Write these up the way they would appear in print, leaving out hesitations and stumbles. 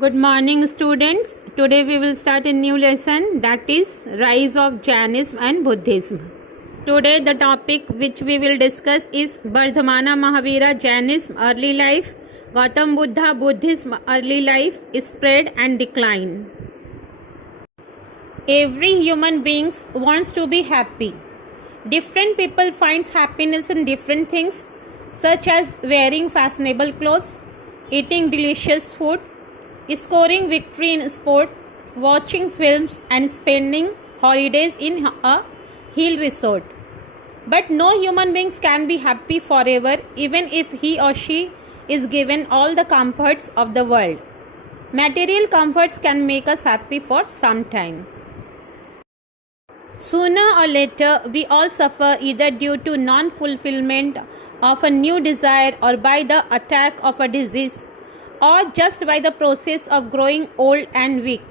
Good morning, students. Today we will start a new lesson, that is Rise of Jainism and Buddhism. Today the topic which we will discuss is Vardhamana Mahavira Jainism early life, Gautam Buddha Buddhism early life, spread and decline. Every human being wants to be happy. Different people finds happiness in different things, such as wearing fashionable clothes, eating delicious food, scoring victory in sport, watching films and spending holidays in a hill resort. But no human beings can be happy forever, even if he or she is given all the comforts of the world. Material comforts can make us happy for some time. Sooner or later, we all suffer either due to non-fulfillment of a new desire or by the attack of a disease, or just by the process of growing old and weak.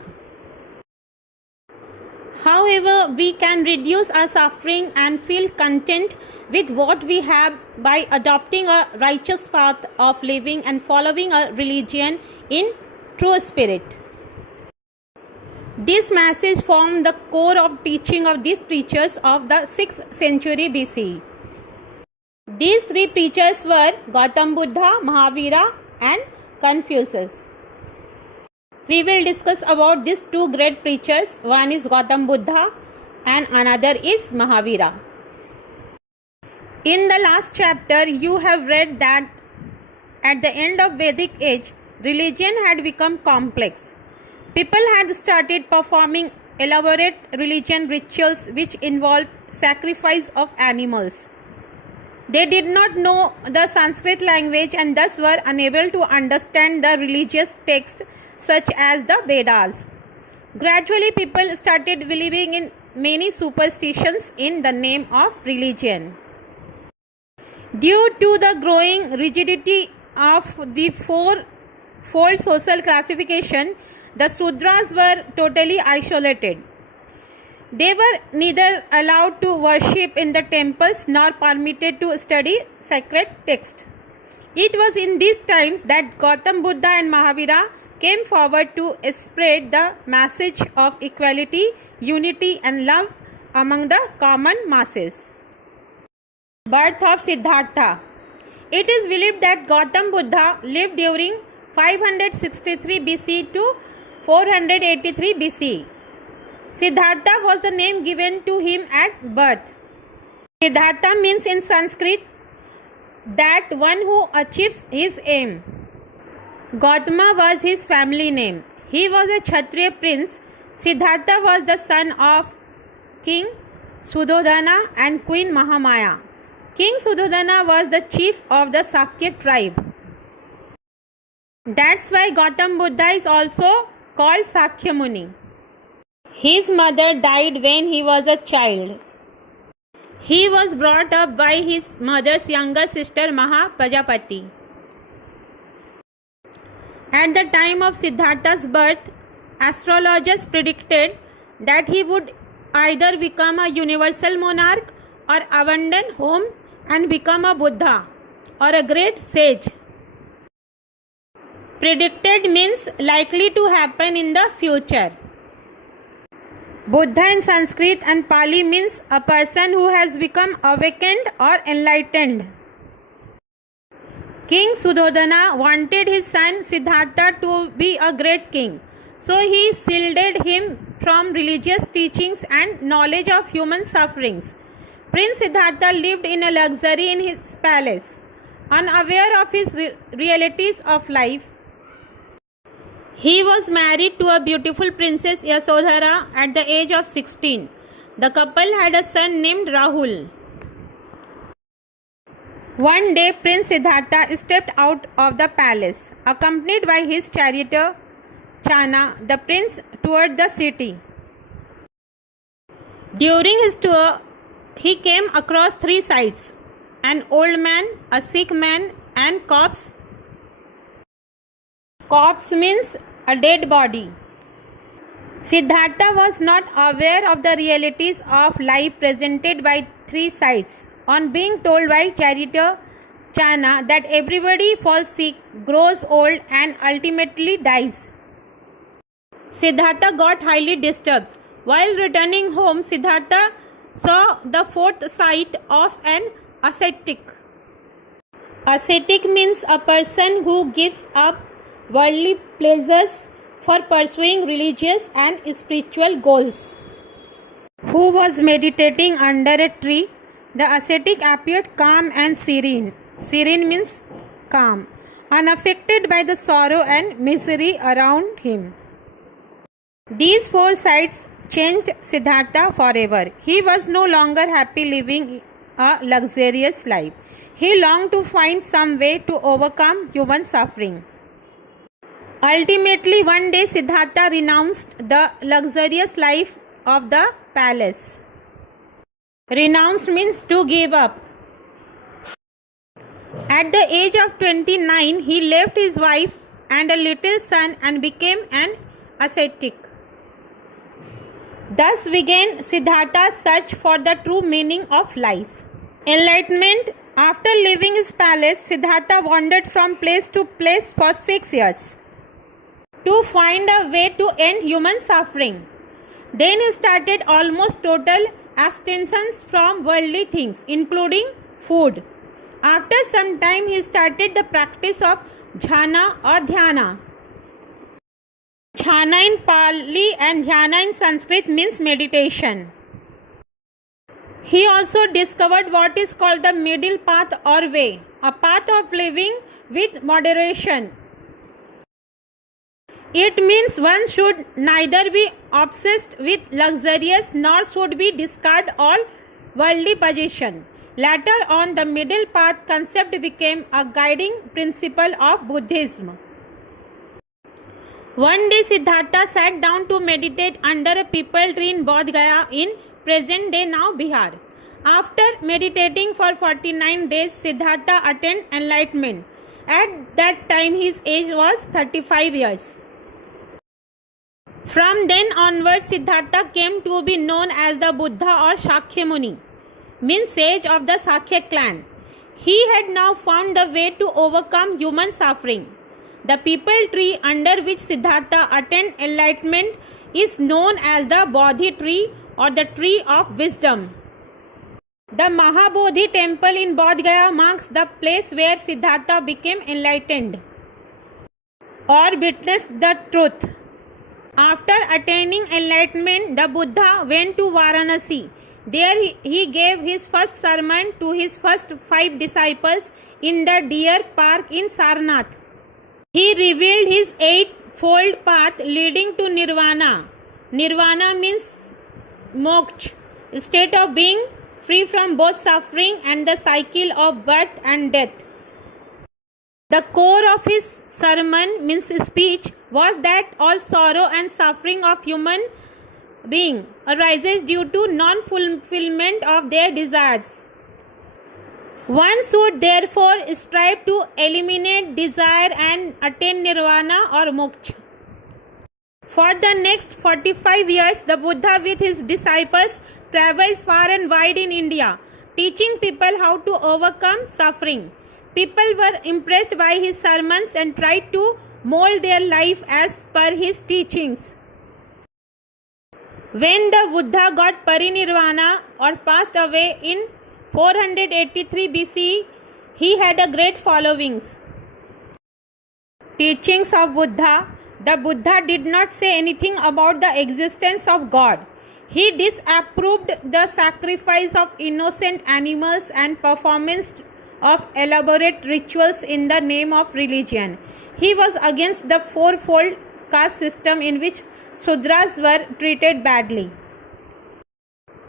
However, we can reduce our suffering and feel content with what we have by adopting a righteous path of living and following a religion in true spirit. This message formed the core of teaching of these preachers of the 6th century BCE. These three preachers were Gautam Buddha, Mahavira and Confucius. We will discuss about these two great preachers. One is Gautam Buddha and another is Mahavira. In the last chapter, you have read that at the end of Vedic age, religion had become complex. People had started performing elaborate religion rituals which involved sacrifice of animals. They did not know the Sanskrit language and thus were unable to understand the religious texts such as the Vedas. Gradually, people started believing in many superstitions in the name of religion. Due to the growing rigidity of the four-fold social classification, the Sudras were totally isolated. They were neither allowed to worship in the temples nor permitted to study sacred texts. It was in these times that Gautam Buddha and Mahavira came forward to spread the message of equality, unity and love among the common masses. Birth of Siddhartha. It is believed that Gautam Buddha lived during 563 BC to 483 BC. Siddhartha was the name given to him at birth. Siddhartha means in Sanskrit that one who achieves his aim. Gautama was his family name. He was a Kshatriya prince. Siddhartha was the son of King Sudhodana and Queen Mahamaya. King Sudhodana was the chief of the Sakya tribe. That's why Gautam Buddha is also called Sakya Muni. His mother died when he was a child. He was brought up by his mother's younger sister Maha Prajapati. At the time of Siddhartha's birth, astrologers predicted that he would either become a universal monarch or abandon home and become a Buddha or a great sage. Predicted means likely to happen in the future. Buddha in Sanskrit and Pali means a person who has become awakened or enlightened. King Sudhodana wanted his son Siddhartha to be a great king, so he shielded him from religious teachings and knowledge of human sufferings. Prince Siddhartha lived in a luxury in his palace, unaware of his realities of life. He was married to a beautiful princess Yasodhara at the age of 16. The couple had a son named Rahul. One day, Prince Siddhartha stepped out of the palace, accompanied by his charioteer Chana, the prince, toward the city. During his tour, he came across three sights: an old man, a sick man, and corpse. Corpse means a dead body. Siddhartha was not aware of the realities of life presented by three sights. On being told by charioteer Chana that everybody falls sick, grows old and ultimately dies, Siddhartha got highly disturbed. While returning home, Siddhartha saw the fourth sight of an ascetic. Ascetic means a person who gives up worldly pleasures for pursuing religious and spiritual goals. Who was meditating under a tree. The ascetic appeared calm and serene. Serene means calm, unaffected by the sorrow and misery around him. These four sights changed Siddhartha forever. He was no longer happy living a luxurious life. He longed to find some way to overcome human suffering. Ultimately, one day Siddhartha renounced the luxurious life of the palace. Renounced means to give up. At the age of 29, he left his wife and a little son and became an ascetic. Thus began Siddhartha's search for the true meaning of life. Enlightenment. After leaving his palace, Siddhartha wandered from place to place for 6 years to find a way to end human suffering. Then he started almost total abstinence from worldly things, including food. After some time, he started the practice of jhana or dhyana. Jhana in Pali and dhyana in Sanskrit means meditation. He also discovered what is called the middle path or way, a path of living with moderation. It means one should neither be obsessed with luxurious nor should be discard all worldly possession. Later on, the middle path concept became a guiding principle of Buddhism. One day Siddhartha sat down to meditate under a peepal tree in Bodh Gaya in present day now Bihar. After meditating for 49 days, Siddhartha attained enlightenment. At that time his age was 35 years. From then onwards, Siddhartha came to be known as the Buddha or Shakya Muni, means sage of the Sakya clan. He had now found the way to overcome human suffering. The peepal tree under which Siddhartha attained enlightenment is known as the Bodhi tree or the tree of wisdom. The Mahabodhi temple in Bodh Gaya marks the place where Siddhartha became enlightened or witnessed the truth. After attaining enlightenment, the Buddha went to Varanasi. There he gave his first sermon to his first 5 disciples in the Deer Park in Sarnath. He revealed his 8-fold path leading to Nirvana. Nirvana means moksha, state of being free from both suffering and the cycle of birth and death. The core of his sermon means speech was that all sorrow and suffering of human being arises due to non-fulfillment of their desires. One should therefore strive to eliminate desire and attain nirvana or moksha. For the next 45 years, the Buddha with his disciples traveled far and wide in India, teaching people how to overcome suffering. People were impressed by his sermons and tried to mold their life as per his teachings. When the Buddha got parinirvana or passed away in 483 BC, he had a great following. Teachings of Buddha. The Buddha did not say anything about the existence of God. He disapproved the sacrifice of innocent animals and performance of elaborate rituals in the name of religion. He was against the fourfold caste system in which Sudras were treated badly.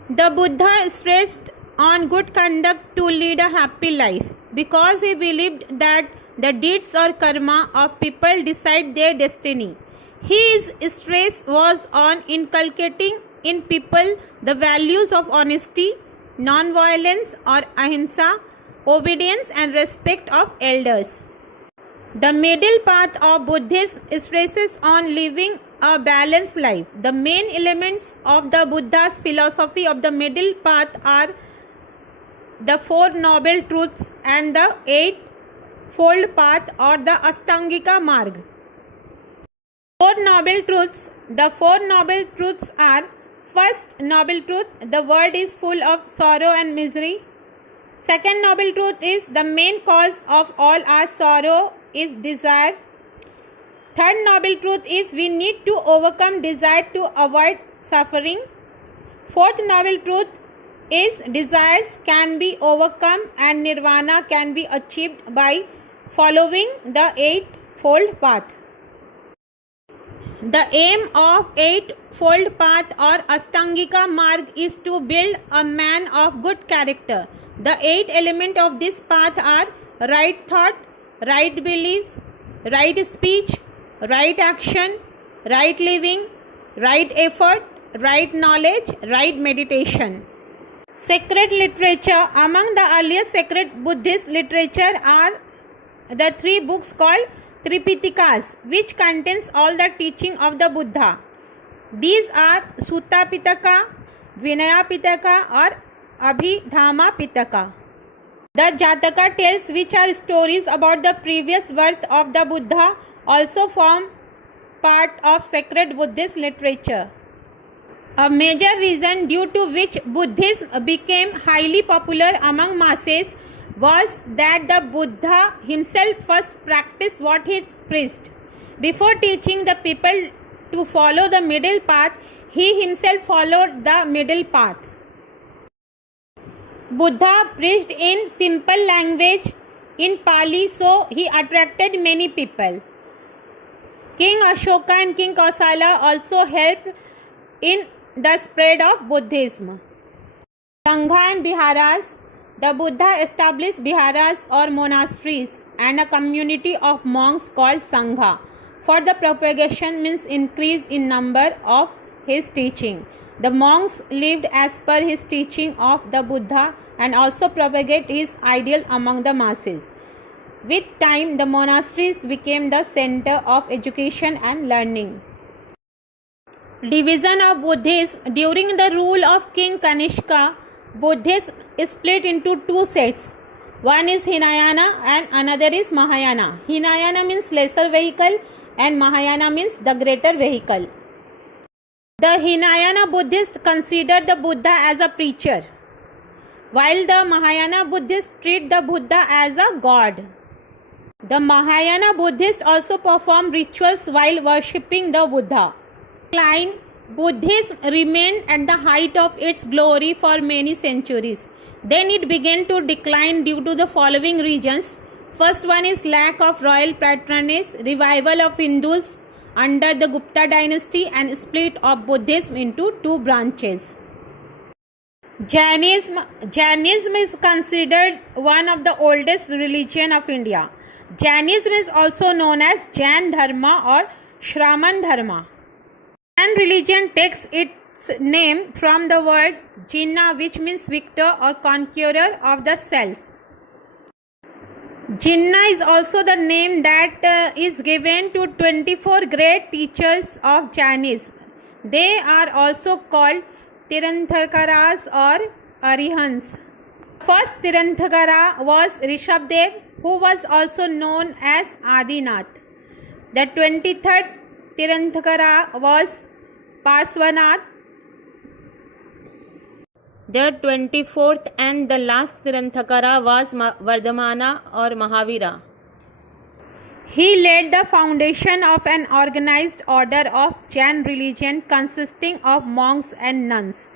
The Buddha stressed on good conduct to lead a happy life because he believed that the deeds or karma of people decide their destiny. His stress was on inculcating in people the values of honesty, non-violence or ahimsa, obedience and respect of elders. The middle path of Buddhism stresses on living a balanced life. The main elements of the Buddha's philosophy of the middle path are the 4 noble truths and the 8-fold path or the Ashtangika Marg. Four noble truths. The four noble truths are: first noble truth, the world is full of sorrow and misery. Second noble truth is the main cause of all our sorrow is desire. Third noble truth is we need to overcome desire to avoid suffering. Fourth noble truth is desires can be overcome and nirvana can be achieved by following the eightfold path. The aim of eightfold path or Astangika Marg is to build a man of good character. The eight elements of this path are right thought, right belief, right speech, right action, right living, right effort, right knowledge, right meditation. Sacred literature. Among the earliest sacred Buddhist literature are the three books called Tripitakas, which contains all the teaching of the Buddha. These are Sutta Pitaka, Vinaya Pitaka or Abhidhamma Pitaka. The Jataka tales, which are stories about the previous birth of the Buddha, also form part of sacred Buddhist literature. A major reason due to which Buddhism became highly popular among masses was that the Buddha himself first practiced what he preached. Before teaching the people to follow the middle path, he himself followed the middle path. Buddha preached in simple language in Pali, so he attracted many people. King Ashoka and King Kausala also helped in the spread of Buddhism. Sangha and Viharas. The Buddha established viharas or monasteries and a community of monks called Sangha for the propagation means increase in number of his teaching. The monks lived as per his teaching of the Buddha and also propagate his ideal among the masses. With time, the monasteries became the center of education and learning. Division of Buddhism. During the rule of King Kanishka, Buddhism is split into two sects. One is Hinayana and another is Mahayana. Hinayana means lesser vehicle and Mahayana means the greater vehicle. The Hinayana Buddhists consider the Buddha as a preacher, while the Mahayana Buddhists treat the Buddha as a god. The Mahayana Buddhists also perform rituals while worshipping the Buddha. Buddhism remained at the height of its glory for many centuries. Then it began to decline due to the following reasons. First one is lack of royal patronage, revival of Hindus under the Gupta dynasty and split of Buddhism into two branches. Jainism is considered one of the oldest religion of India. Jainism is also known as Jain Dharma or Shraman Dharma. Jain religion takes its name from the word Jinna, which means victor or conqueror of the self. Jinna is also the name that is given to 24 great teachers of Jainism. They are also called Tirthankaras or Arihants. First Tirthankara was Rishabdev, who was also known as Adinath. The 23rd Tirthankara was Parsvanath. The 24th and the last Tirthankara was Vardhamana or Mahavira. He laid the foundation of an organized order of Jain religion consisting of monks and nuns.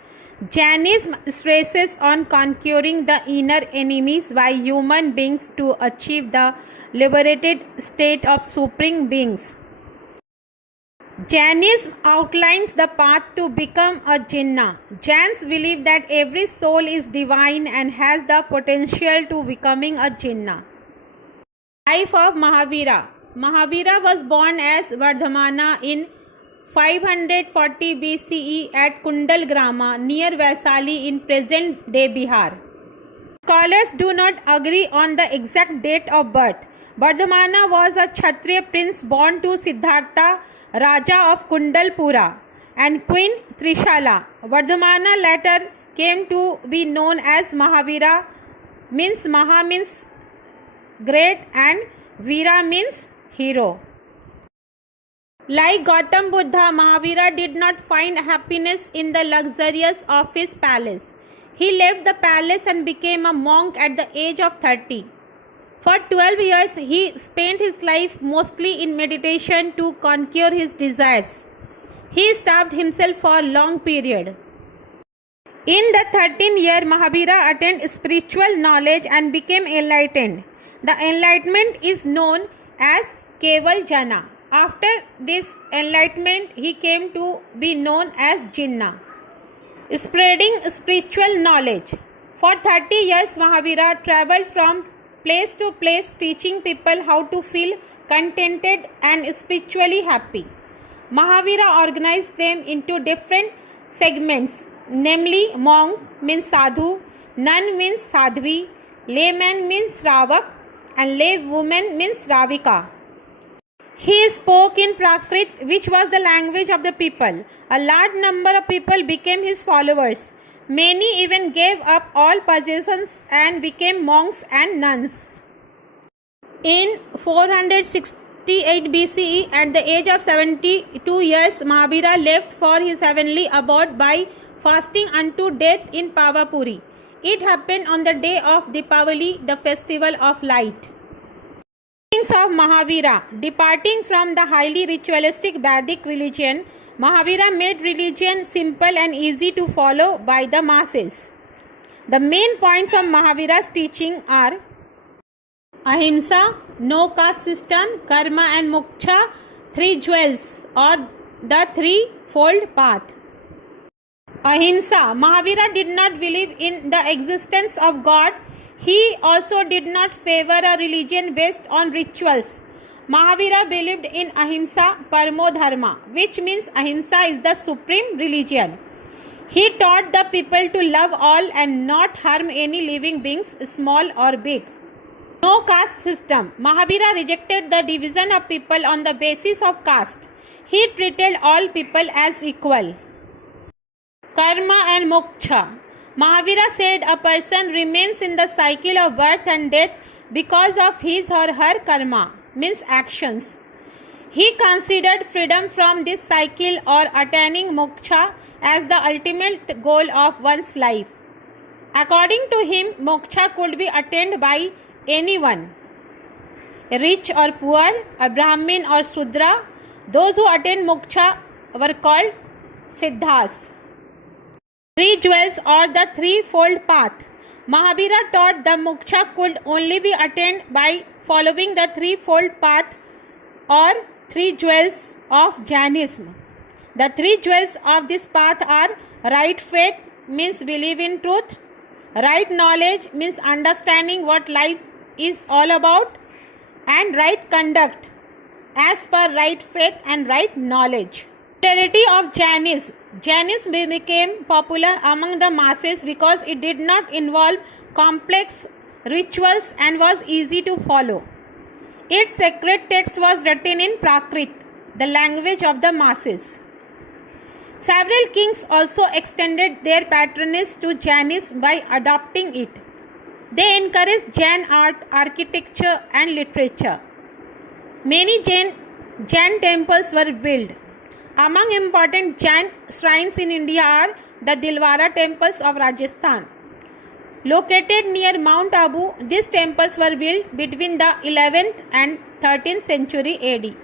Jainism stresses on conquering the inner enemies by human beings to achieve the liberated state of supreme beings. Jainism outlines the path to become a Jinna. Jains believe that every soul is divine and has the potential to becoming a Jinna. Life of Mahavira. Mahavira was born as Vardhamana in 540 BCE at Kundalgrama near Vaisali in present-day Bihar. Scholars do not agree on the exact date of birth. Vardhamana was a Kshatriya prince born to Siddhartha, Raja of Kundalpura, and Queen Trishala. Vardhamana later came to be known as Mahavira, means Maha means great and Veera means hero. Like Gautam Buddha, Mahavira did not find happiness in the luxurious of his palace. He left the palace and became a monk at the age of 30. For 12 years, he spent his life mostly in meditation to conquer his desires. He starved himself for a long period. In the 13th year, Mahavira attained spiritual knowledge and became enlightened. The enlightenment is known as Keval Jana. After this enlightenment, he came to be known as Jinnah. Spreading spiritual knowledge. For 30 years, Mahavira traveled from place to place teaching people how to feel contented and spiritually happy. Mahavira organized them into different segments, namely monk means sadhu, nun means sadhvi, layman means Ravak, and lay woman means Ravika. He spoke in Prakrit, which was the language of the people. A large number of people became his followers. Many even gave up all possessions and became monks and nuns. In 468 BCE, at the age of 72 years, Mahavira left for his heavenly abode by fasting unto death in Pavapuri. It happened on the day of Deepavali, the festival of light. Of Mahavira. Departing from the highly ritualistic Vedic religion, Mahavira made religion simple and easy to follow by the masses. The main points of Mahavira's teaching are Ahimsa, no caste system, karma and moksha, three jewels or the threefold path. Ahimsa. Mahavira did not believe in the existence of God. He also did not favor a religion based on rituals. Mahavira believed in Ahimsa Paramo Dharma, which means Ahimsa is the supreme religion. He taught the people to love all and not harm any living beings, small or big. No caste system. Mahavira rejected the division of people on the basis of caste. He treated all people as equal. Karma and moksha. Mahavira said a person remains in the cycle of birth and death because of his or her karma, means actions. He considered freedom from this cycle or attaining moksha as the ultimate goal of one's life. According to him, moksha could be attained by anyone, rich or poor, a Brahmin or Sudra. Those who attained moksha were called Siddhas. Three jewels or the threefold path. Mahavira taught the moksha could only be attained by following the threefold path or three jewels of Jainism. The three jewels of this path are right faith, means believe in truth, right knowledge, means understanding what life is all about, and right conduct as per right faith and right knowledge. Popularity of Jainism. Jainism became popular among the masses because it did not involve complex rituals and was easy to follow. Its sacred text was written in Prakrit, the language of the masses. Several kings also extended their patronage to Jainism by adopting it. They encouraged Jain art, architecture and literature. Many Jain temples were built. Among important Jain shrines in India are the Dilwara temples of Rajasthan. Located near Mount Abu, these temples were built between the 11th and 13th century AD.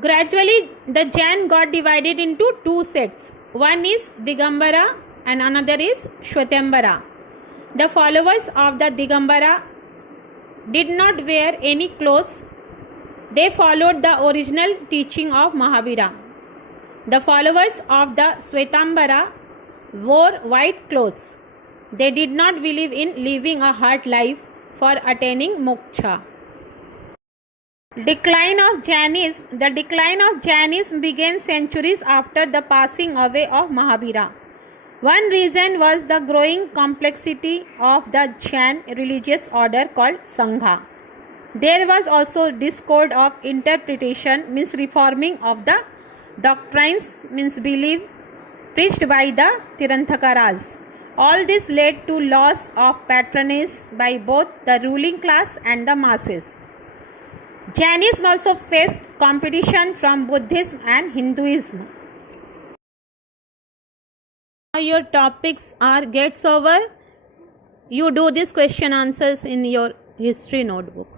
Gradually, the Jain got divided into two sects. One is Digambara and another is Shwetambara. The followers of the Digambara did not wear any clothes. They followed the original teaching of Mahavira. The followers of the Shwetambara wore white clothes. They did not believe in living a hard life for attaining moksha. Decline of Jainism. The decline of Jainism began centuries after the passing away of Mahavira. One reason was the growing complexity of the Jain religious order called Sangha. There was also discord of interpretation, means reforming of the doctrines, means belief preached by the Tirthankaras. All this led to loss of patronage by both the ruling class and the masses. Jainism also faced competition from Buddhism and Hinduism. Now your topics gets over. You do these question answers in your history notebook.